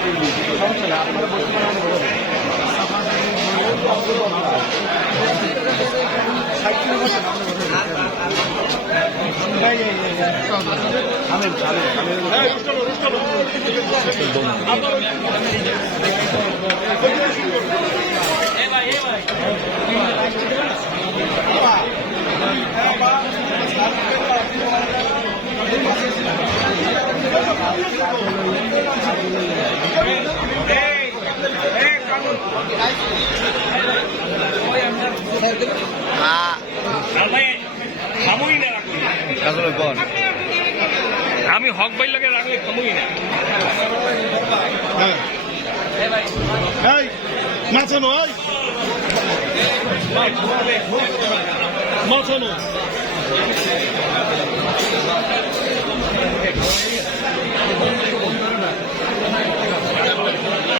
সমস্যা নেই আপনারা আমি হক বাইর লাগে রাখলে খামুই না। এই, নাচানো,